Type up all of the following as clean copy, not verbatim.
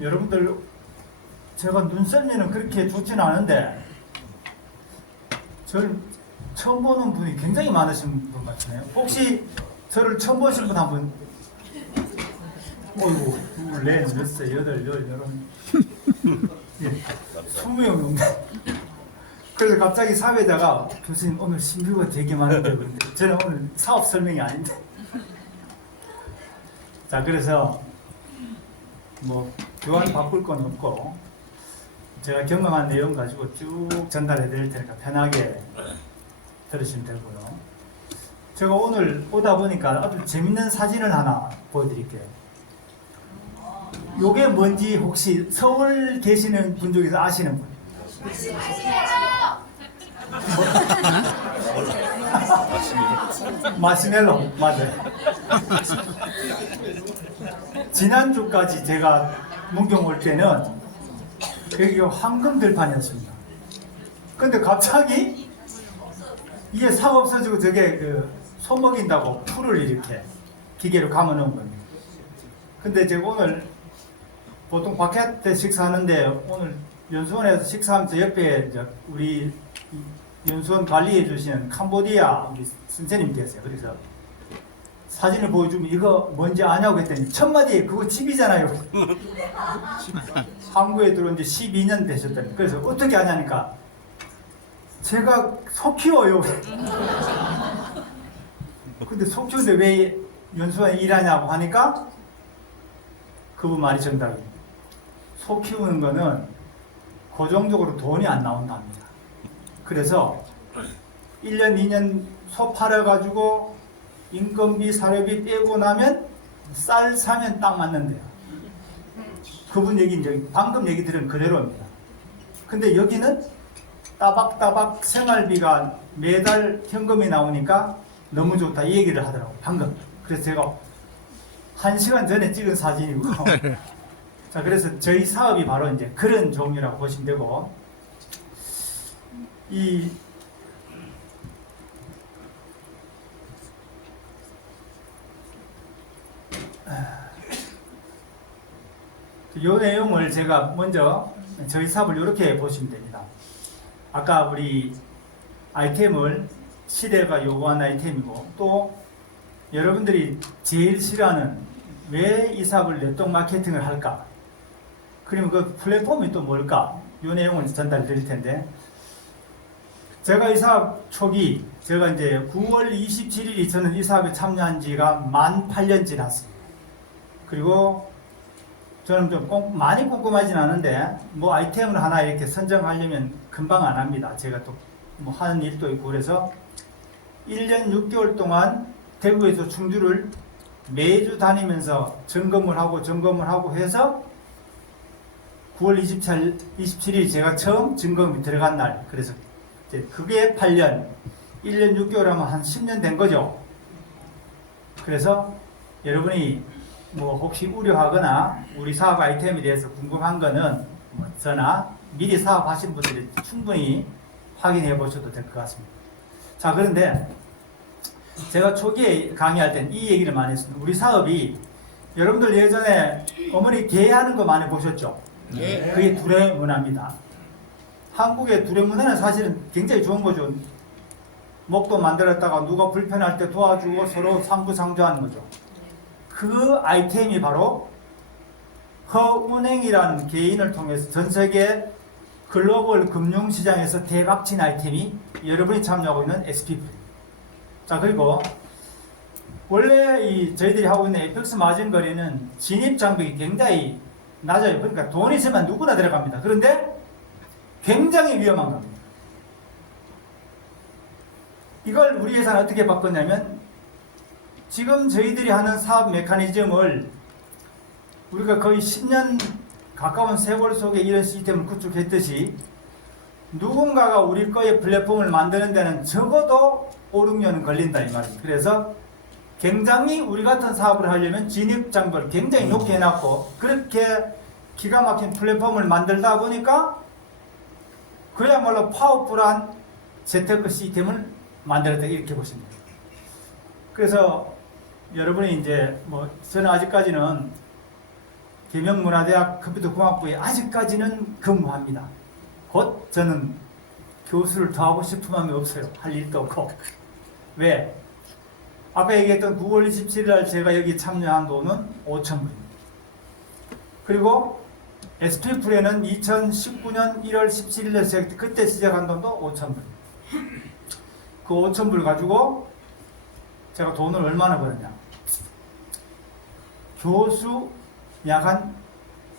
여러분들 제가 눈썰미는 그렇게 좋지는 않은데 저를 처음 보는 분이 굉장히 많으신 분 같으네요. 혹시 저를 처음 보신 분 한 분? 어이구, 둘, 넷, 여섯, 여덟, 열, 열한, 예, 20명 넘네. 그래서 갑자기 사회자가 교수님 오늘 신규가 되게 많은데 그런데 저는 오늘 사업 설명이 아닌데. 자, 그래서 뭐 교환 바꿀 건 없고 제가 경험한 내용 가지고 쭉 전달해 드릴 테니까 편하게 들으시면 되고요. 제가 오늘 오다 보니까 아주 재밌는 사진을 하나 보여드릴게요. 요게 뭔지 혹시 서울 계시는 분 중에서 아시는 분? 마시멜로 맞아요. 지난주까지 제가 문경 올 때는 여기가 황금들판이었습니다. 근데 갑자기 이게 삽 없어지고 저게 소먹인다고 풀을 이렇게 기계로 감아놓은 겁니다. 근데 제가 오늘 보통 바깥에 식사하는데 오늘 연수원에서 식사하면서 옆에 이제 우리 연수원 관리해 주시는 캄보디아 우리 선생님 계세요. 그래서 사진을 보여주면 이거 뭔지 아냐고 했더니 첫마디 그거 집이잖아요. 한국에 들어온 지 12년 되셨다니. 그래서 어떻게 아냐니까 제가 소 키워요. 근데 소 키우는데 왜 연수원에 일하냐고 하니까 그분 말이 정답입니다. 소 키우는 거는 고정적으로 돈이 안 나온답니다. 그래서 1년, 2년 소 팔아가지고 인건비, 사료비 빼고 나면 쌀 사면 딱 맞는데요. 그분 얘기 이제 방금 얘기 들은 그대로입니다. 근데 여기는 따박따박 생활비가 매달 현금이 나오니까 너무 좋다 이 얘기를 하더라고요. 방금. 그래서 제가 1시간 전에 찍은 사진이고 자, 그래서 저희 사업이 바로 이제 그런 종류라고 보시면 되고, 요 내용을 제가 먼저 저희 사업을 이렇게 보시면 됩니다. 아까 우리 아이템을 시대가 요구한 아이템이고, 또 여러분들이 제일 싫어하는 왜 이 사업을 네트워크 마케팅을 할까? 그러면 그 플랫폼이 또 뭘까? 이 내용을 전달 드릴 텐데, 제가 이 사업 초기, 제가 이제 9월 27일이 저는 이 사업에 참여한 지가 만 8년 지났습니다. 그리고 저는 좀 많이 꼼꼼하진 않은데, 뭐 아이템을 하나 이렇게 선정하려면 금방 안 합니다. 제가 또 뭐 하는 일도 있고, 그래서 1년 6개월 동안 대구에서 충주를 매주 다니면서 점검을 하고 해서 9월 27일 제가 처음 점검이 들어간 날, 그래서 이제 그게 8년, 1년 6개월 하면 한 10년 된 거죠. 그래서 여러분이 뭐 혹시 우려하거나 우리 사업 아이템에 대해서 궁금한 거는 뭐 저나 미리 사업하신 분들이 충분히 확인해 보셔도 될 것 같습니다. 자, 그런데 제가 초기에 강의할 땐 이 얘기를 많이 했습니다. 우리 사업이 여러분들 예전에 어머니 개 하는 거 많이 보셨죠? 네. 그게 두레 문화입니다. 한국의 두레 문화는 사실은 굉장히 좋은 거죠. 목도 만들었다가 누가 불편할 때 도와주고 서로 상부상조하는 거죠. 그 아이템이 바로 허은행이라는 개인을 통해서 전 세계 글로벌 금융시장에서 대박친 아이템이 여러분이 참여하고 있는 SPP. 자, 그리고 원래 저희들이 하고 있는 FX 마진 거래는 진입 장벽이 굉장히 낮아요. 그러니까 돈이 있으면 누구나 들어갑니다. 그런데 굉장히 위험한 겁니다. 이걸 우리 회사는 어떻게 바꿨냐면, 지금 저희들이 하는 사업 메커니즘을 우리가 거의 10년 가까운 세월 속에 이런 시스템을 구축했듯이, 누군가가 우리 거의 플랫폼을 만드는 데는 적어도 5, 6년은 걸린다 이 말입니다. 그래서 굉장히 우리 같은 사업을 하려면 진입 장벽을 굉장히 높게 해놨고, 그렇게 기가 막힌 플랫폼을 만들다 보니까 그야말로 파워풀한 재테크 시스템을 만들었다 이렇게 보시면 돼요. 그래서 여러분이 이제 뭐 저는 아직까지는 계명문화대학 컴퓨터공학부에 아직까지는 근무합니다. 곧 저는 교수를 더 하고 싶은 마음이 없어요. 할 일도 없고. 왜? 아까 얘기했던 9월 27일 날 제가 여기 참여한 돈은 5,000불입니다. 그리고 SP풀에는 2019년 1월 17일에 그때 시작한 돈도 5,000불. 그 5,000불 가지고 제가 돈을 얼마나 벌었냐. 교수 약 한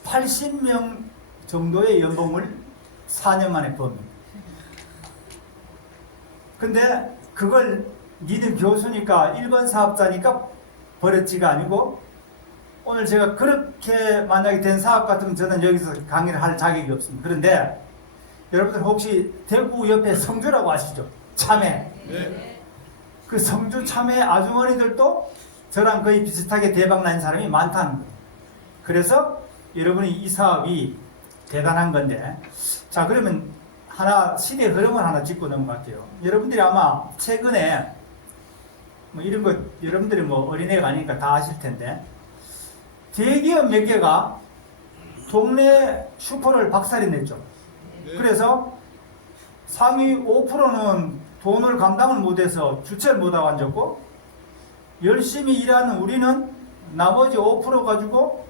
80명 정도의 연봉을 4년 만에 법니다. 근데 그걸 니들 교수니까 일반 사업자니까 벌었지가 아니고, 오늘 제가 그렇게 만약에 된 사업 같으면 저는 여기서 강의를 할 자격이 없습니다. 그런데 여러분들 혹시 대구 옆에 성주라고 아시죠? 참외. 네. 그 성주 참외 아주머니들도 저랑 거의 비슷하게 대박 난 사람이 많다는 거예요. 그래서 여러분이 이 사업이 대단한 건데, 자, 그러면 하나 시대 흐름을 하나 짚고 넘어갈게요. 여러분들이 아마 최근에 뭐 이런 거 여러분들이 뭐 어린애가 아니니까 다 아실 텐데, 대기업 몇 개가 동네 슈퍼를 박살이 냈죠. 네. 그래서 상위 5%는 돈을 감당을 못해서 주체를 못하고 앉았고, 열심히 일하는 우리는 나머지 5% 가지고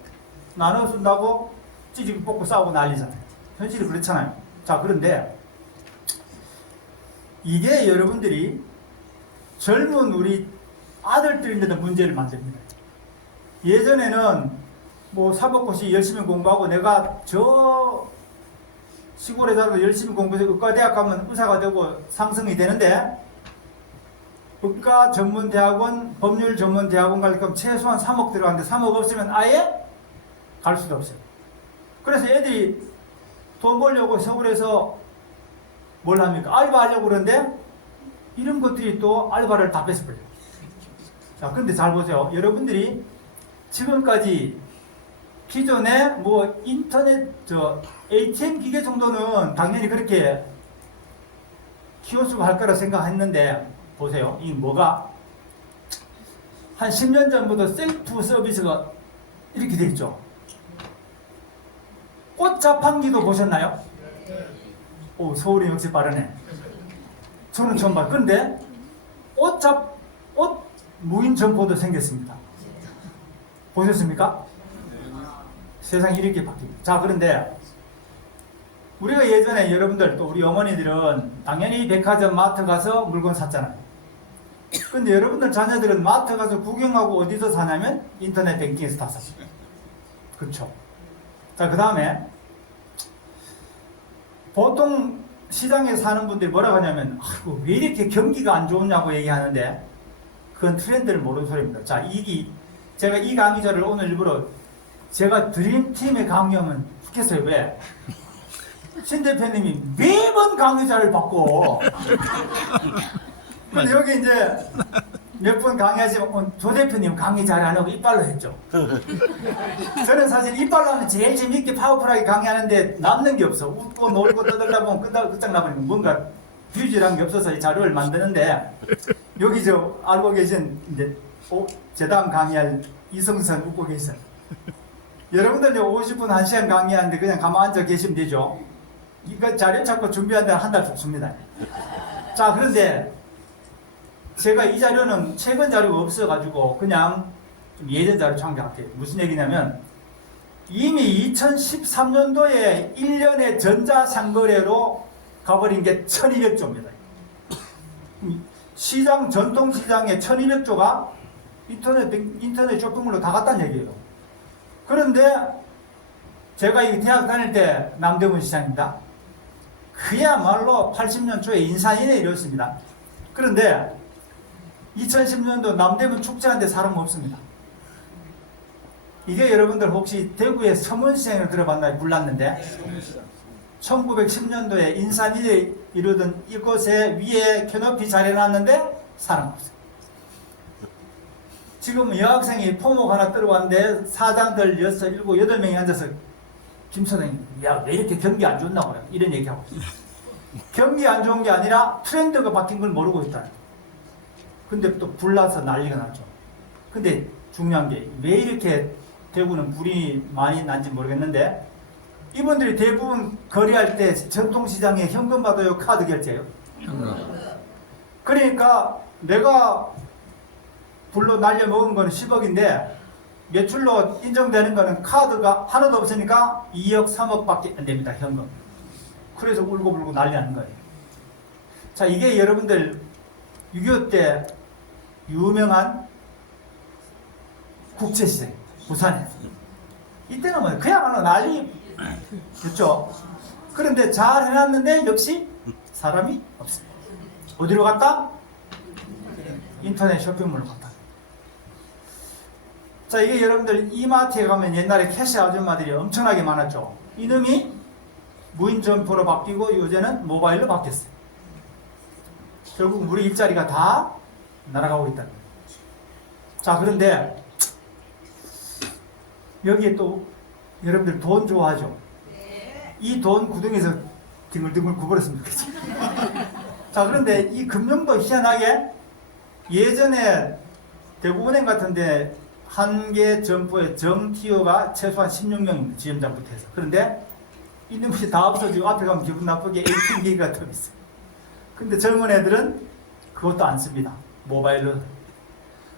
나눠준다고 찌지고 뽑고 싸우고 난리잖아요. 현실이 그렇잖아요. 자, 그런데 이게 여러분들이 젊은 우리 아들들인데도 문제를 만듭니다. 예전에는 뭐 사법고시 열심히 공부하고 내가 저 시골에 살아도 열심히 공부해서 의과대학 가면 의사가 되고 상승이 되는데, 의과 전문대학원, 법률 전문대학원 갈 거면 최소한 3억 들어가는데 3억 없으면 아예 갈 수도 없어요. 그래서 애들이 돈 벌려고 서울에서 뭘 합니까? 알바 하려고 그러는데 이런 것들이 또 알바를 다 뺏어버려요. 자, 근데 잘 보세요. 여러분들이 지금까지 기존에 뭐 인터넷 ATM 기계 정도는 당연히 그렇게 키오스크 할 거라 생각했는데, 보세요. 이 뭐가 한 10년 전부터 셀프 서비스가 이렇게 돼 있죠. 꽃 자판기도 보셨나요? 오, 서울이 역시 빠르네. 저는 처음 봐요. 그런데 옷 무인 점포도 생겼습니다. 보셨습니까? 세상이 이렇게 바뀝니다. 자, 그런데 우리가 예전에 여러분들 또 우리 어머니들은 당연히 백화점 마트 가서 물건 샀잖아요. 근데 여러분들 자녀들은 마트 가서 구경하고 어디서 사냐면 인터넷 뱅킹에서 다 샀어요. 그렇죠? 자, 그 다음에 보통 시장에 사는 분들이 뭐라고 하냐면, 아이고, 왜 이렇게 경기가 안 좋냐고 얘기하는데, 그건 트렌드를 모르는 소리입니다. 자, 제가 이 강의자를 오늘 일부러 제가 드림팀의 강의하면 좋겠어요. 왜? 신 대표님이 매번 강의자를 받고, 근데 여기 이제 몇 번 강의하시면 조 대표님 강의 잘 안 하고 이빨로 했죠. 저는 사실 이빨로 하면 제일 재밌게 파워풀하게 강의하는데 남는 게 없어. 웃고 놀고 떠들다 보면 끝장나버리면 뭔가 뷰지란 게 없어서 이 자료를 만드는데, 여기 알고 계신 이제 제 다음 강의할 이성선 웃고 계세요. 여러분들 50분 1시간 강의하는데 그냥 가만 앉아 계시면 되죠. 이거 자료 찾고 준비한다 한 달 좋습니다. 자, 그런데 제가 이 자료는 최근 자료가 없어가지고 그냥 좀 예전 자료 참고할게요. 무슨 얘기냐면, 이미 2013년도에 1년의 전자상거래로 가버린 게 1200조입니다. 전통시장에 1200조가 인터넷 쇼핑몰로 다 갔다는 얘기예요. 그런데 제가 이 대학 다닐 때 남대문 시장입니다. 그야말로 80년 초에 인산인해 이렇습니다. 그런데 2010년도 남대문 축제하는데 사람 없습니다. 이게 여러분들 혹시 대구의 서문시장을 들어봤나요? 몰랐는데 1910년도에 인산인해 이루던 이곳에 위에 캐노피 잘 해놨는데 사람 없어요. 지금 여학생이 포목 하나 들어왔는데 사장들 6, 7, 8명이 앉아서 김 소장님, 야, 왜 이렇게 경기 안 좋나 보냐 이런 얘기하고 있어요. 경기 안 좋은 게 아니라 트렌드가 바뀐 걸 모르고 있다. 근데 또 불나서 난리가 났죠. 근데 중요한 게 왜 이렇게 대구는 불이 많이 난지 모르겠는데 이분들이 대부분 거래할 때 전통시장에 현금 받아요, 카드 결제요? 그러니까 내가 불로 날려먹은 거는 10억인데 매출로 인정되는 거는 카드가 하나도 없으니까 2억, 3억밖에 안 됩니다, 현금. 그래서 울고불고 난리 나는 거예요. 자, 이게 여러분들 6.25 때 유명한 국제시장, 부산에. 이때는 뭐 그야말로 난리였죠. 그런데 잘 해놨는데 역시 사람이 없습니다. 어디로 갔다? 인터넷 쇼핑몰로 갔다. 자, 이게 여러분들 이마트에 가면 옛날에 캐시 아줌마들이 엄청나게 많았죠. 이놈이 무인 점포로 바뀌고 요새는 모바일로 바뀌었어요. 결국 우리 일자리가 다 날아가고 있다는 거예요. 자, 그런데 여기에 또 여러분들 돈 좋아하죠? 이 돈 구덩이에서 뒹굴뒹굴 구부렸으면 좋겠어요. 자, 그런데 이 금융도 희한하게 예전에 대구은행 같은데 한 개 점포에 정티어가 최소한 16명입니다. 지점장부터 해서. 그런데 이놈이 다 없어지고 앞에 가면 기분 나쁘게 ATM 기기가 더 있어요. 근데 젊은 애들은 그것도 안 씁니다. 모바일로.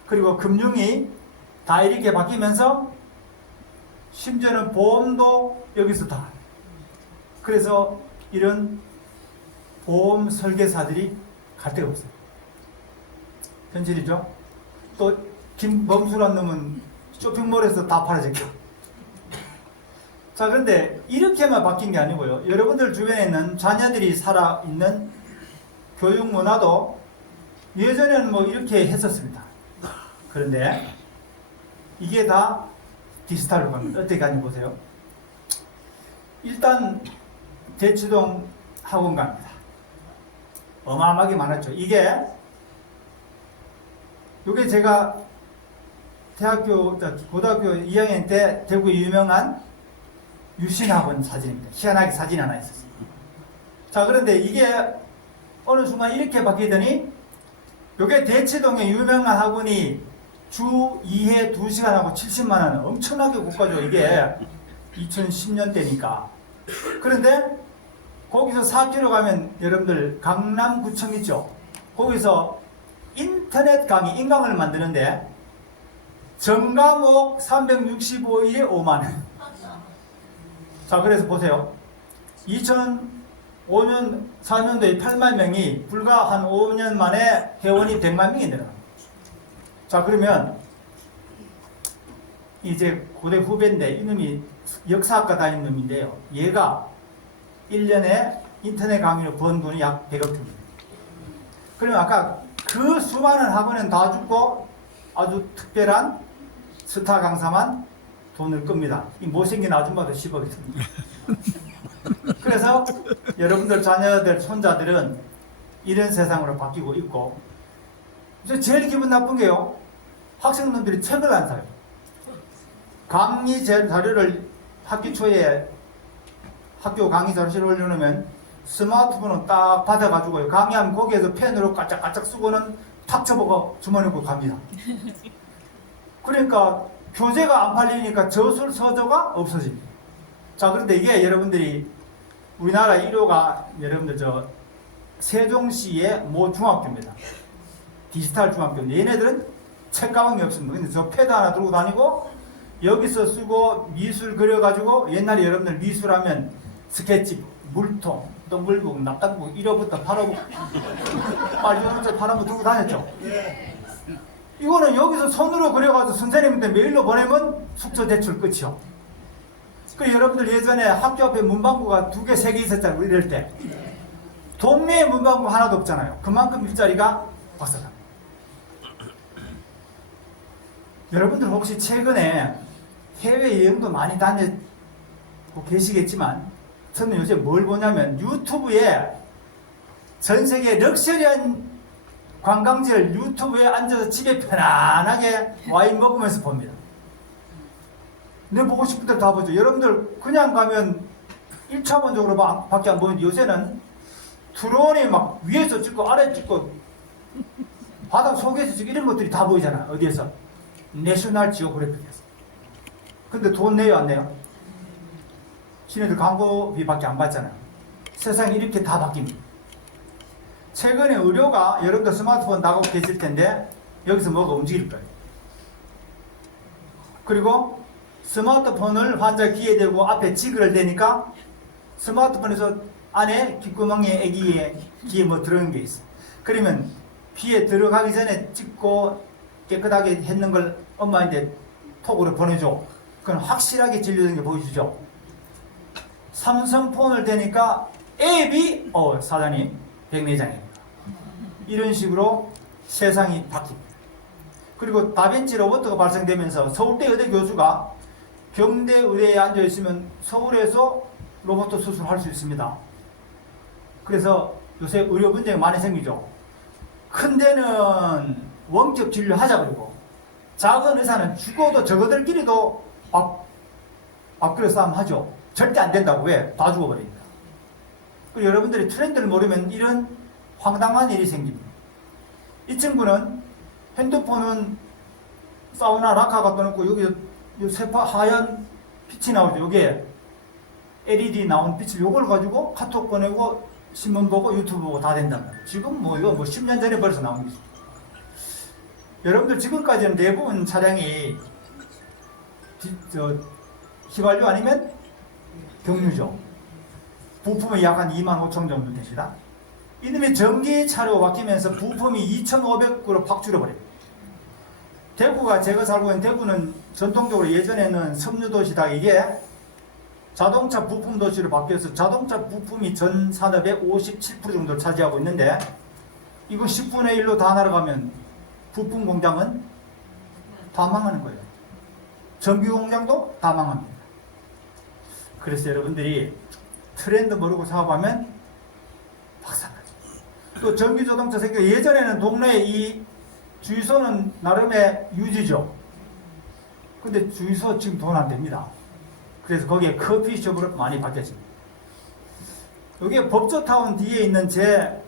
그리고 금융이 다 이렇게 바뀌면서 심지어는 보험도 여기서 다. 그래서 이런 보험 설계사들이 갈 데가 없어요. 현실이죠. 또 김범수란 놈은 쇼핑몰에서 다 팔아제껴. 자, 그런데 이렇게만 바뀐 게 아니고요. 여러분들 주변에 있는 자녀들이 살아있는 교육 문화도 예전에는 뭐 이렇게 했었습니다. 그런데 이게 다 디지털로 갑니다. 어떻게 가는지 보세요. 일단 대치동 학원 갑니다. 어마어마하게 많았죠. 이게 제가 고등학교 2학년 때 대구 유명한 유신학원 사진입니다. 희한하게 사진 하나 있었어요. 자, 그런데 이게 어느 순간 이렇게 바뀌더니 이게 대치동에 유명한 학원이 주 2회 2시간 하고 70만원, 엄청나게 고가죠. 이게 2010년대니까. 그런데 거기서 4km 가면 여러분들 강남구청 있죠. 거기서 인터넷 강의, 인강을 만드는데 전과목 365일에 5만원. 자, 그래서 보세요. 2005년, 4년도에 8만 명이 불과 한 5년 만에 회원이 100만 명이 늘어납니다. 자, 그러면 이제 고대 후배인데 이놈이 역사학과 다니는 놈인데요. 얘가 1년에 인터넷 강의로 번 돈이 약 100억 됩니다. 그러면 아까 그 수많은 학원은 다 죽고 아주 특별한 스타 강사만 돈을 끕니다. 이 못생긴 아줌마도 10억 있습니다. 그래서 여러분들 자녀들, 손자들은 이런 세상으로 바뀌고 있고, 제일 기분 나쁜 게요. 학생들이 책을 안 사요. 강의 자료를 학기 초에 학교 강의 자료실에 올려놓으면 스마트폰을 딱 받아가지고요. 강의하면 거기에서 펜으로 까짝까짝 쓰고는 탁 쳐보고 주머니에 갑니다. 그러니까 교재가 안 팔리니까 저술 서적가 없어집니다. 자, 그런데 이게 여러분들이 우리나라 1호가 여러분들 세종시의 모 중학교입니다. 디지털 중학교인데 얘네들은 책가방이 없습니다. 근데 저 패드 하나 들고 다니고 여기서 쓰고 미술 그려가지고 옛날에 여러분들 미술하면 스케치, 물통, 동글북, 납작북 1호부터 8호부터 빨리 8호부터 들고 다녔죠. 이거는 여기서 손으로 그려가지고 선생님한테 메일로 보내면 숙제 제출 끝이요. 그 여러분들 예전에 학교 앞에 문방구가 2개, 3개 있었잖아요. 우리 이럴 때. 동네에 문방구 하나도 없잖아요. 그만큼 일자리가 박살납니다. 여러분들 혹시 최근에 해외여행도 많이 다니고 계시겠지만 저는 요새 뭘 보냐면 유튜브에 전 세계 럭셔리한 관광지를 유튜브에 앉아서 집에 편안하게 와인 먹으면서 봅니다. 내 보고 싶은 데다 보죠. 여러분들 그냥 가면 1차원적으로 밖에 안 보이는데 요새는 드론이 막 위에서 찍고 아래 찍고 바닥 속에서 찍고 이런 것들이 다 보이잖아. 어디에서? 내셔널 지오그래픽에서. 근데 돈 내요, 안 내요? 지네들 광고비밖에 안 받잖아요. 세상이 이렇게 다 바뀝니다. 최근에 의료가 여러분들 스마트폰 나가고 계실 텐데 여기서 뭐가 움직일 거예요. 그리고 스마트폰을 환자 귀에 대고 앞에 지그를 대니까 스마트폰에서 안에 귓구멍에 아기의 귀에 뭐 들어있는 게 있어. 그러면 귀에 들어가기 전에 찍고 깨끗하게 했는 걸 엄마한테 톡으로 보내줘. 그건 확실하게 진료된 게 보여주죠. 삼성폰을 대니까 앱이 사장님 백내장입니다. 이런 식으로 세상이 바뀝니다. 그리고 다빈치 로봇가 발생되면서 서울대 의대 교수가 경대 의대에 앉아있으면 서울에서 로봇 수술할 수 있습니다. 그래서 요새 의료 분쟁이 많이 생기죠. 큰 데는 원격 진료하자 그러고 작은 의사는 죽어도 저거들끼리도 밥그릇 싸움 하죠. 절대 안 된다고. 왜? 다 죽어버립니다. 그리고 여러분들이 트렌드를 모르면 이런 황당한 일이 생깁니다. 이 친구는 핸드폰은 사우나 락카가 떠놓고 여기 세파 하얀 빛이 나오죠. 여기에 LED 나온 빛을 요걸 가지고 카톡 보내고 신문 보고 유튜브 보고 다 된단 말이에요. 지금 이거 10년 전에 벌써 나온 거죠. 여러분들 지금까지는 대부분 차량이 휘발유 아니면 경유죠. 부품이 약 한 2만 5천 정도 됩니다. 이놈의 전기차로 바뀌면서 부품이 2,500으로 팍 줄어버려요. 대구가 제가 살고 있는 대구는 전통적으로 예전에는 섬유도시다. 이게 자동차 부품 도시로 바뀌어서 자동차 부품이 전 산업의 57% 정도를 차지하고 있는데 이거 10분의 1로 다 날아가면 부품 공장은 다 망하는 거예요. 전기 공장도 다 망합니다. 그래서 여러분들이 트렌드 모르고 사업하면 박살나죠. 또 전기 자동차 생겨 예전에는 동네에 이 주유소는 나름의 유지죠. 근데 주유소 지금 돈 안 됩니다. 그래서 거기에 커피숍으로 많이 바뀌었습니다. 여기 법조타운 뒤에 있는 제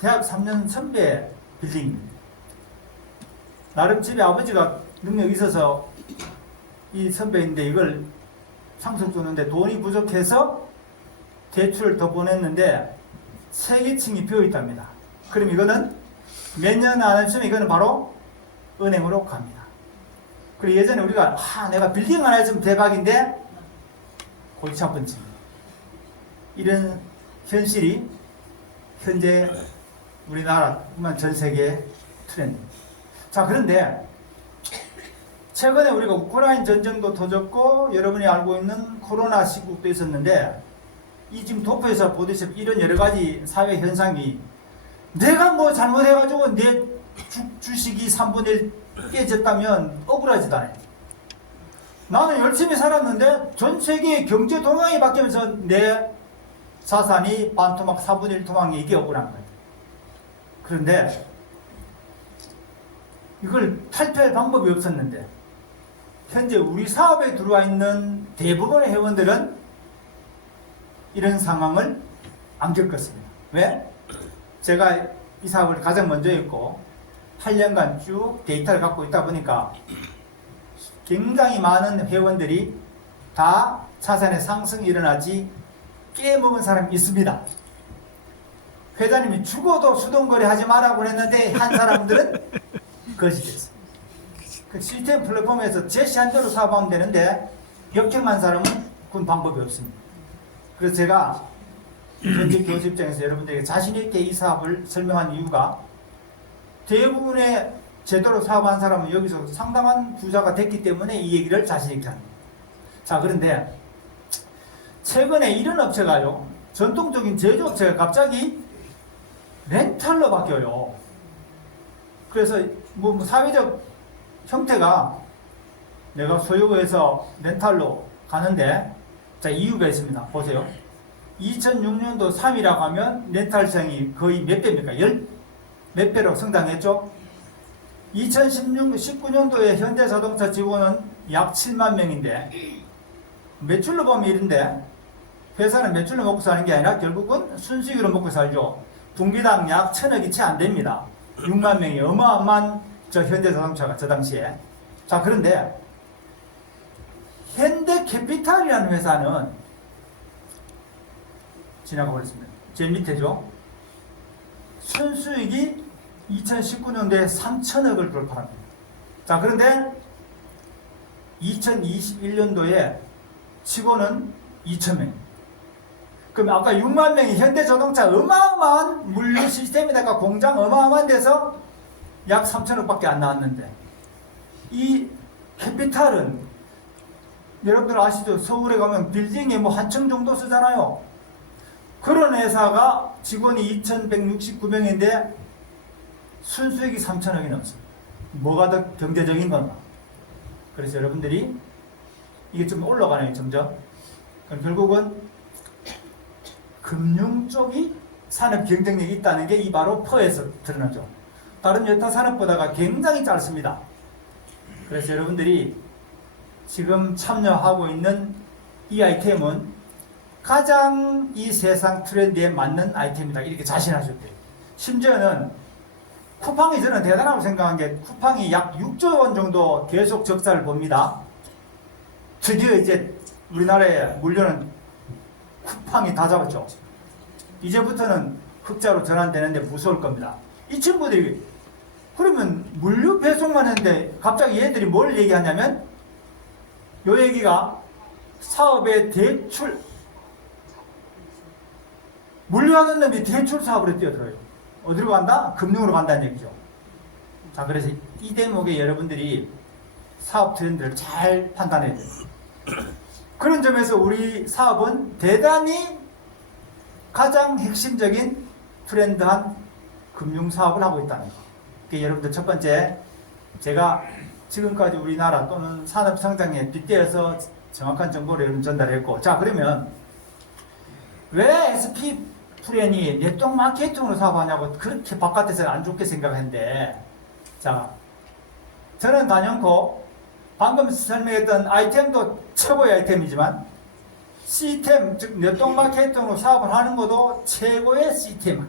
대학 3년 선배 빌딩입니다. 나름 집에 아버지가 능력이 있어서 이 선배인데 이걸 상속 줬는데 돈이 부족해서 대출을 더 보냈는데 3개층이 비어있답니다. 그럼 이거는 몇 년 안 했으면 이거는 바로 은행으로 갑니다. 그리고 예전에 우리가 내가 빌딩 하나 했으면 대박인데 골치 아픈 집. 이런 현실이 현재 우리나라뿐만 전 세계 트렌드입니다. 자, 그런데 최근에 우리가 우크라이나 전쟁도 터졌고 여러분이 알고 있는 코로나 시국도 있었는데 이 지금 도표에서 보듯이 이런 여러 가지 사회 현상이 내가 뭐 잘못해가지고 내 주식이 3분의 1 깨졌다면 억울하지도 않아요. 나는 열심히 살았는데 전 세계의 경제 동향이 바뀌면서 내 자산이 반토막 4분의 1 토막이 이게 억울한 거예요. 그런데 이걸 탈피할 방법이 없었는데 현재 우리 사업에 들어와 있는 대부분의 회원들은 이런 상황을 안 겪었습니다. 왜? 제가 이 사업을 가장 먼저 했고 8년간 쭉 데이터를 갖고 있다 보니까 굉장히 많은 회원들이 다 자산의 상승이 일어나지 깨먹은 사람이 있습니다. 회장님이 죽어도 수동거래 하지 말라고 했는데 한 사람들은 그것이 됐어요. 그 시스템 플랫폼에서 제시한 대로 사업하면 되는데 역행한 사람은 그건 방법이 없습니다. 그래서 제가 현재 교수 입장에서 여러분들에게 자신있게 이 사업을 설명한 이유가 대부분의 제대로 사업한 사람은 여기서 상당한 부자가 됐기 때문에 이 얘기를 자신있게 합니다. 자, 그런데 최근에 이런 업체가요, 전통적인 제조업체가 갑자기 렌탈로 바뀌어요. 그래서 뭐 사회적 형태가 내가 소유해서 렌탈로 가는데 자, 이유가 있습니다. 보세요. 2006년도 3이라고 하면 렌탈성이 거의 몇 배입니까? 몇 배로 성장했죠? 19년도에 현대자동차 직원은 약 7만 명인데 매출로 보면 이런데 회사는 매출로 먹고 사는 게 아니라 결국은 순수익으로 먹고 살죠. 분기당 약 1,000억이 채 안 됩니다. 6만 명이 어마어마한 현대자동차가 저 당시에. 자, 그런데 현대캐피탈이라는 회사는 지나가 버렸습니다. 제일 밑에죠. 순수익이 2019년도에 3천억을 돌파합니다. 자, 그런데 2021년도에 직원은 2,000명. 그럼 아까 6만 명이 현대자동차 어마어마한 물류 시스템에다가 공장 어마어마한 데서 약 3천억밖에 안 나왔는데, 이 캐피탈은 여러분들 아시죠? 서울에 가면 빌딩에 뭐 한 층 정도 쓰잖아요. 그런 회사가 직원이 2,169명인데 순수익이 3천억이 넘습니다. 뭐가 더 경제적인 건가? 그래서 여러분들이 이게 좀 올라가네요, 점점. 그럼 결국은 금융 쪽이 산업 경쟁력이 있다는 게 이 바로 퍼에서 드러나죠. 다른 여타 산업보다가 굉장히 짧습니다. 그래서 여러분들이 지금 참여하고 있는 이 아이템은 가장 이 세상 트렌드에 맞는 아이템이다, 이렇게 자신하셔도 돼요. 심지어는 쿠팡이 저는 대단하다고 생각한 게, 쿠팡이 약 6조 원 정도 계속 적자를 봅니다. 드디어 이제 우리나라의 물류는 쿠팡이 다 잡았죠. 이제부터는 흑자로 전환되는데 무서울 겁니다. 이 친구들이 그러면 물류 배송만 했는데 갑자기 얘들이 뭘 얘기하냐면, 요 얘기가 사업의 대출, 물류하는 놈이 대출 사업으로 뛰어들어요. 어디로 간다? 금융으로 간다는 얘기죠. 자, 그래서 이 대목에 여러분들이 사업 트렌드를 잘 판단해야 돼요. 그런 점에서 우리 사업은 대단히 가장 핵심적인 트렌드한 금융 사업을 하고 있다는 거. 그게 여러분들 첫 번째, 제가 지금까지 우리나라 또는 산업 성장에 빗대어서 정확한 정보를 여러분 전달했고, 자, 그러면 왜 SP 프렌이 네트워크 마케팅으로 사업하냐고 그렇게 바깥에서는 안 좋게 생각했는데, 자, 저는 단연코 방금 설명했던 아이템도 최고의 아이템이지만 시스템, 즉 네트워크 마케팅으로 사업을 하는 것도 최고의 시스템.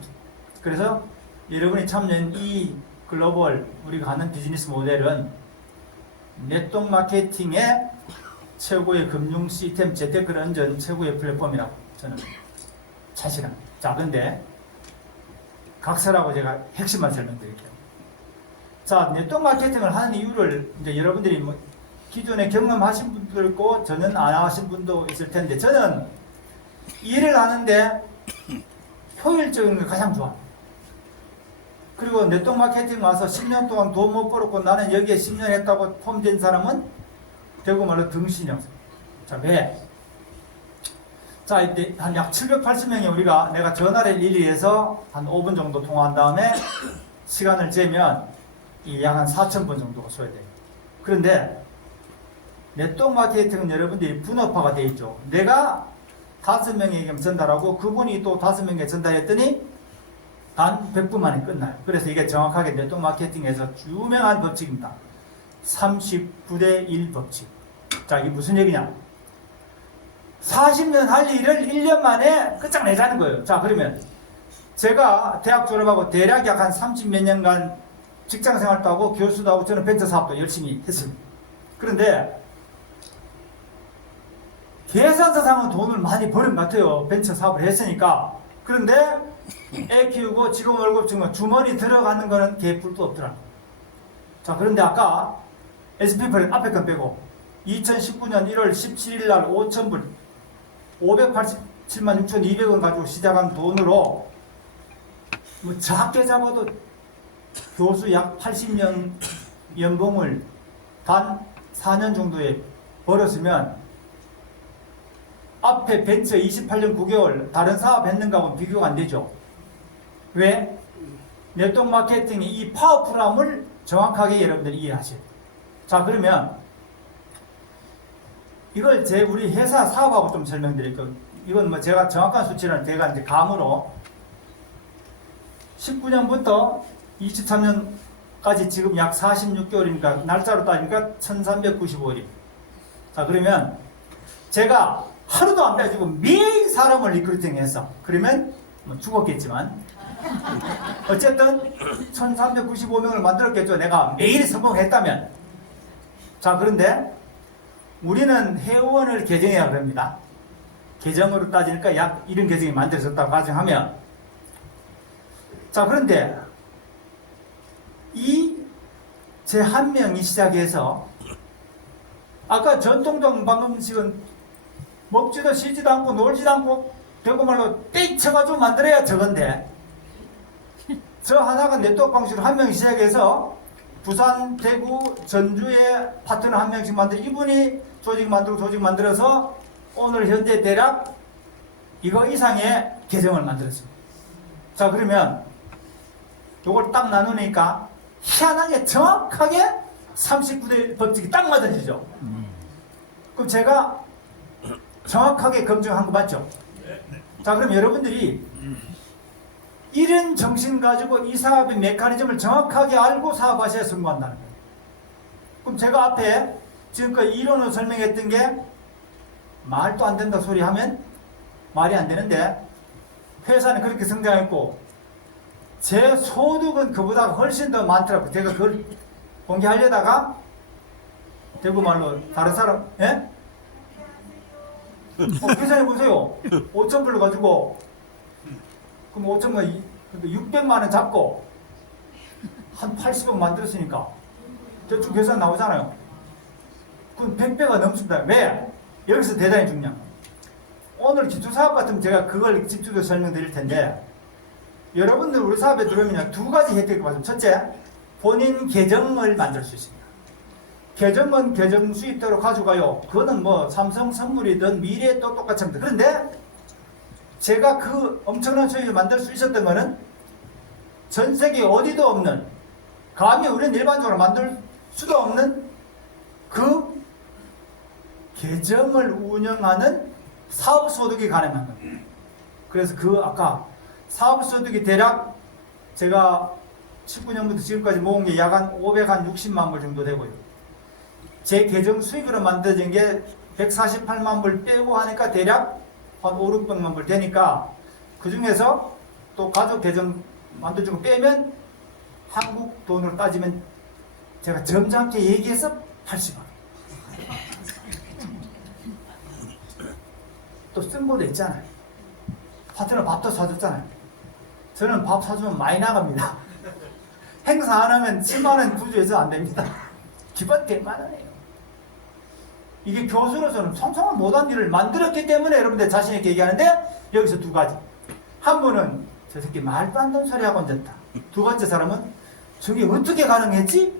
그래서 여러분이 참여한 이 글로벌 우리가 하는 비즈니스 모델은 네트워크 마케팅의 최고의 금융 시스템 재테크를 얹은 최고의 플랫폼이라고 저는 자신합니다. 자, 그런데 각설하고 제가 핵심만 설명드릴게요. 자, 네트워크 마케팅을 하는 이유를 이제 여러분들이 뭐 기존에 경험하신 분도 있고 저는 안 하신 분도 있을 텐데, 저는 일을 하는데 효율적인 게 가장 좋아. 그리고 네트워크 마케팅 와서 10년 동안 돈 못 벌었고 나는 여기에 10년 했다고 폼된 사람은 대구 말로 등신이 없어요. 자, 왜? 자, 이때 한 약 780명이 우리가 내가 전화를 일일해서 한 5분 정도 통화한 다음에 시간을 재면 이 약 한 4,000분 정도가 소요돼요. 그런데 네트워크 마케팅은 여러분들이 분업화가 되어 있죠. 내가 5명에게 전달하고 그분이 또 5명에게 전달했더니 단 100분 만에 끝나요. 그래서 이게 정확하게 네트워크 마케팅에서 유명한 법칙입니다. 39대 1 법칙. 자, 이게 무슨 얘기냐? 40년 할 일을 1년 만에 끝장내자는 거예요. 자, 그러면 제가 대학 졸업하고 대략 약 한 30몇 년간 직장 생활도 하고 교수도 하고 저는 벤처 사업도 열심히 했습니다. 그런데 계산서상은 돈을 많이 버는 것 같아요. 벤처 사업을 했으니까. 그런데 애 키우고 직원 월급 주면 주머니 들어가는 거는 개뿔도 없더라. 자, 그런데 아까 SP플 앞에 건 빼고 2019년 1월 17일 날 5,000불 587만 6,200원 가지고 시작한 돈으로 뭐 작게 잡아도 교수 약 80년 연봉을 단 4년 정도에 벌었으면 앞에 벤처 28년 9개월 다른 사업 했는가하고는 비교가 안 되죠. 왜? 네트워크 마케팅의 이 파워풀함을 정확하게 여러분들이 이해하셔야 돼요. 자, 그러면 이걸 우리 회사 사업하고 좀 설명드릴게요. 이건 뭐 제가 정확한 수치는 제가 이제 감으로 19년부터 23년까지 지금 약 46개월이니까 날짜로 따지니까 1395일. 자, 그러면 제가 하루도 안 빼가지고 매일 사람을 리크루팅 했어. 그러면 뭐 죽었겠지만 어쨌든 1395명을 만들었겠죠. 내가 매일 성공했다면. 자, 그런데 우리는 회원을 개정해야 합니다. 계정으로 따지니까 약 이런 계정이 만들어졌다고 가정하면, 자, 그런데 이 제 한 명이 시작해서 아까 전통적 방음식은 먹지도 쉬지도 않고 놀지도 않고 되고 말로 땡 쳐가지고 만들어야 저건데, 저 하나가 네트워크 방식으로 한 명이 시작해서 부산, 대구, 전주에 파트너 한 명씩 만들어 이분이 조직 만들어서 오늘 현재 대략 이거 이상의 계정을 만들었습니다. 자, 그러면 이걸 딱 나누니까 희한하게 정확하게 39대 법칙이 딱 맞아지죠. 그럼 제가 정확하게 검증한 거 맞죠? 자, 그럼 여러분들이 이런 정신 가지고 이 사업의 메커니즘을 정확하게 알고 사업하셔야 성공한다는 거예요. 그럼 제가 앞에 지금까지 이론을 설명했던 게 말도 안 된다 소리 하면 말이 안 되는데, 회사는 그렇게 성장했고 제 소득은 그보다 훨씬 더 많더라고요. 제가 그걸 공개하려다가 대구 말로 다른 사람, 예? 계산해 보세요. 5천 불로 가지고 그럼 5천만 600만 원 잡고 한 80억 만들었으니까 대충 계산 나오잖아요. 그럼 100배가 넘습니다. 왜? 여기서 대단히 중요한 거예요. 오늘 기초사업 같으면 제가 그걸 집중적으로 설명드릴 텐데, 여러분들 우리 사업에 들어오면 두 가지 혜택을 받습니다. 첫째, 본인 계정을 만들 수 있습니다. 계정은 계정 수입대로 가져가요. 그거는 뭐 삼성 선물이든 미래에 또 똑같이 합니다. 그런데 제가 그 엄청난 수익을 만들 수 있었던 거는 전 세계 어디도 없는, 감히 우리는 일반적으로 만들 수도 없는 그 계정을 운영하는 사업소득이 가능한 겁니다. 그래서 그 아까 사업소득이 대략 제가 19년부터 지금까지 모은 게 약 한 560만 불 정도 되고요. 제 계정 수익으로 만들어진 게 148만 불 빼고 하니까 대략 한 5, 600만 불 되니까, 그 중에서 또 가족 계정 만들어준 거 빼면 한국 돈으로 따지면 제가 점잖게 얘기해서 80만 원. 또 쓴 것도 있잖아요. 파트너 밥도 사줬잖아요. 저는 밥 사주면 많이 나갑니다. 행사 안 하면 10만 원 구조해서 안 됩니다. 기본 100만 원이에요. 이게 교수로서는 성성을 못한 일을 만들었기 때문에 여러분들 자신 있게 얘기하는데, 여기서 두 가지. 한 분은 저 새끼 말도 안 되는 소리 하고 앉았다. 두 번째 사람은 저게 어떻게 가능했지?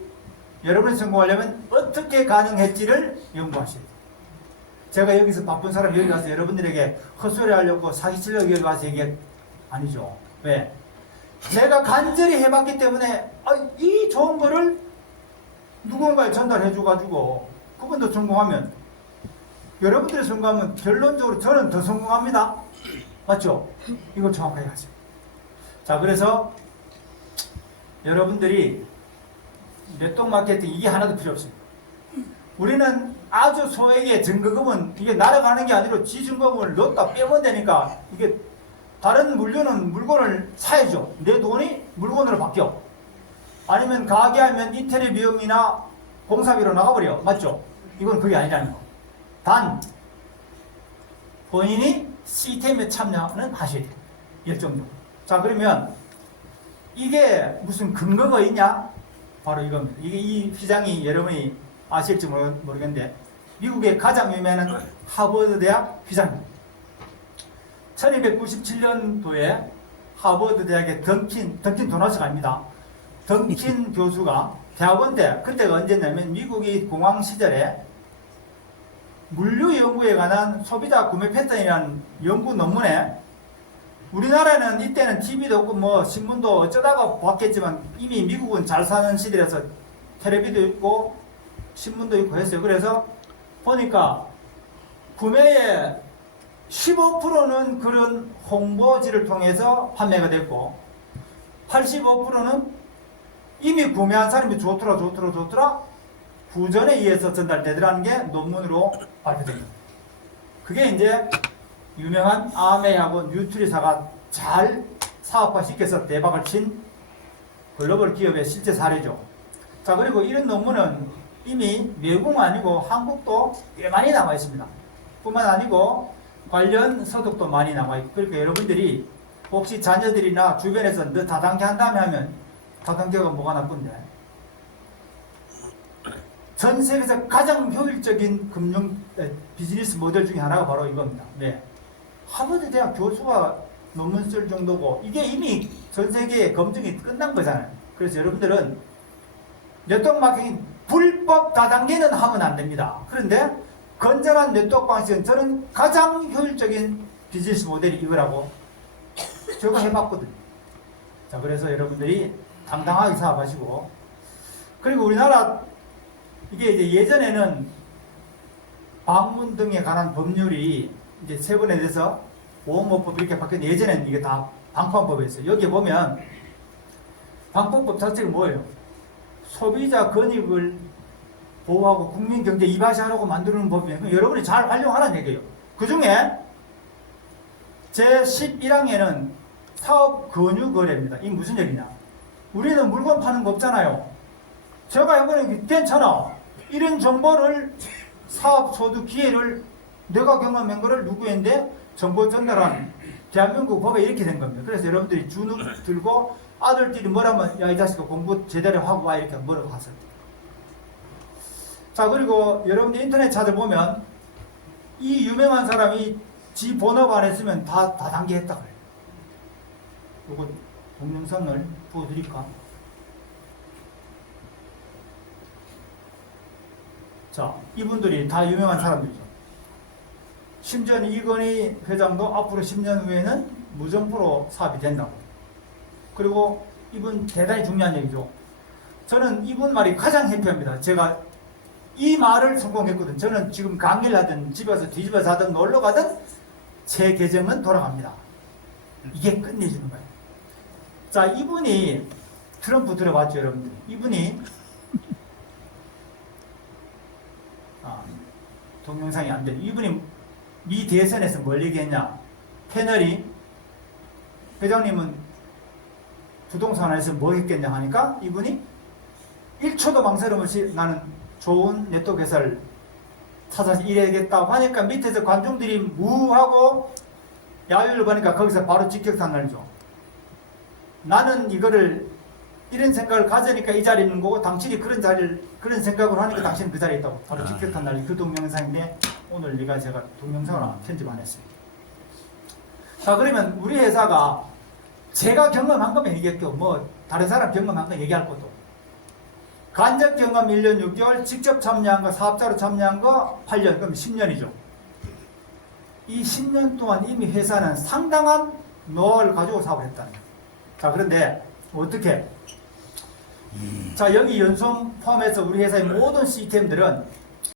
여러분이 성공하려면 어떻게 가능했지를 연구하셔야 돼요. 제가 여기서 바쁜 사람 여기 가서 여러분들에게 헛소리 하려고 사기치려고 여기 와서 얘기해. 아니죠. 왜? 제가 간절히 해봤기 때문에 이 좋은 거를 누군가에 전달해줘가지고 그분도 성공하면, 여러분들이 성공하면 결론적으로 저는 더 성공합니다. 맞죠? 이걸 정확하게 하세요. 자, 그래서 여러분들이 네트워크 마케팅 이게 하나도 필요 없습니다. 우리는 아주 소액의 증거금은 이게 날아가는 게 아니라 지증거금을 넣었다 빼면 되니까, 이게 다른 물건을 사야죠. 내 돈이 물건으로 바뀌어. 아니면 가게 하면 이태리 비용이나 공사비로 나가버려. 맞죠? 이건 그게 아니라는 거. 단 본인이 시스템에 참여는 하셔야 돼요. 열정적으로. 자, 그러면 이게 무슨 근거가 있냐? 바로 이겁니다. 이게 이 휘장이 여러분이 아실지 모르겠는데, 미국의 가장 유명한 하버드 대학 휘장입니다. 1297년도에 하버드 대학의 던킨 도너스가 아닙니다. 던킨 교수가 대학원 때, 그때가 언제냐면 미국이 공황 시절에 물류 연구에 관한 소비자 구매 패턴이라는 연구 논문에, 우리나라는 이때는 TV도 없고 뭐 신문도 어쩌다가 봤겠지만 이미 미국은 잘 사는 시대라서 텔레비도 있고 신문도 있고 했어요. 그래서 보니까 구매의 15%는 그런 홍보지를 통해서 판매가 됐고, 85%는 이미 구매한 사람이 좋더라 후전에 의해서 전달되더라는 게 논문으로 발표됩니다. 그게 이제 유명한 아메하고 뉴트리사가 잘 사업화시켜서 대박을 친 글로벌 기업의 실제 사례죠. 자, 그리고 이런 논문은 이미 외국은 아니고 한국도 꽤 많이 남아 있습니다. 뿐만 아니고 관련 서적도 많이 남아 있고, 그러니까 여러분들이 혹시 자녀들이나 주변에서 너 다단계 한다며 하면 다단계가 뭐가 나쁜데? 전 세계에서 가장 효율적인 비즈니스 모델 중에 하나가 바로 이겁니다. 네. 하버드 대학 교수가 논문 쓸 정도고, 이게 이미 전 세계에 검증이 끝난 거잖아요. 그래서 여러분들은 네트워크 마케팅 불법 다단계는 하면 안 됩니다. 그런데 건전한 네트워크 방식은 저는 가장 효율적인 비즈니스 모델이 이거라고 제가 해봤거든요. 자, 그래서 여러분들이 당당하게 사업하시고, 그리고 우리나라 이게 이제 예전에는 방문 등에 관한 법률이 이제 세 번에 대해서 보험업법 이렇게 바뀌었는데, 예전에는 이게 다 방판법이었어요. 여기 보면 방법법 자체가 뭐예요? 소비자 권익을 보호하고 국민경제 이바지하라고 만드는 법이에요. 여러분이 잘 활용하라는 얘기예요. 그 중에 제11항에는 사업 권유 거래입니다. 이게 무슨 얘기냐? 우리는 물건 파는 거 없잖아요. 제가 이번에 괜찮아. 이런 정보를 사업 소득 기회를 내가 경험한 거를 누구인데 정보 전달한 대한민국 법에 이렇게 된 겁니다. 그래서 여러분들이 주눅 들고 아들들이 뭐라면 야 이 자식아 공부 제대로 하고 와 이렇게 뭐라고 하세요. 자, 그리고 여러분들 인터넷 찾아보면 이 유명한 사람이 지 본업 안 했으면 다 단계했다 그래요. 요거 동영상을 보여드릴까? 자, 이분들이 다 유명한 사람들이죠. 심지어 이건희 회장도 앞으로 10년 후에는 무점포로 사업이 된다고. 그리고 이분 대단히 중요한 얘기죠. 저는 이분 말이 가장 해피합니다. 제가 이 말을 성공했거든. 저는 지금 강의를 하든 집에서 뒤집어서 하든 놀러 가든 제 계정은 돌아갑니다. 이게 끝내주는 거예요. 자, 이분이 트럼프 들어봤죠, 여러분들. 이분이 동영상이 안 되네. 이분이 미 대선에서 뭘 얘기했냐? 패널이 회장님은 부동산에서 뭐 했겠냐 하니까 이분이 1초도 망설임 없이 나는 좋은 네트워크 회사를 찾아서 일해야겠다고 하니까 밑에서 관중들이 무하고 야유를 보니까 거기서 바로 직격탄 날죠. 나는 이거를 이런 생각을 가지니까 이 자리에 있는 거고 당신이 그런 생각을 하니까 당신은 그 자리에 있다고 바로 직격탄 날린 그 동영상인데 오늘 제가 동영상을 편집 안 했어요. 자, 그러면 우리 회사가 제가 경험한 거면 얘기했고 뭐 다른 사람 경험한 거 얘기할 것도 간접 경험 1년 6개월 직접 참여한 거 사업자로 참여한 거 8년 그럼 10년이죠. 이 10년 동안 이미 회사는 상당한 노하우를 가지고 사업을 했다는 거예요. 자, 그런데 어떻게 자, 여기 연속 포함해서 우리 회사의 모든 시스템들은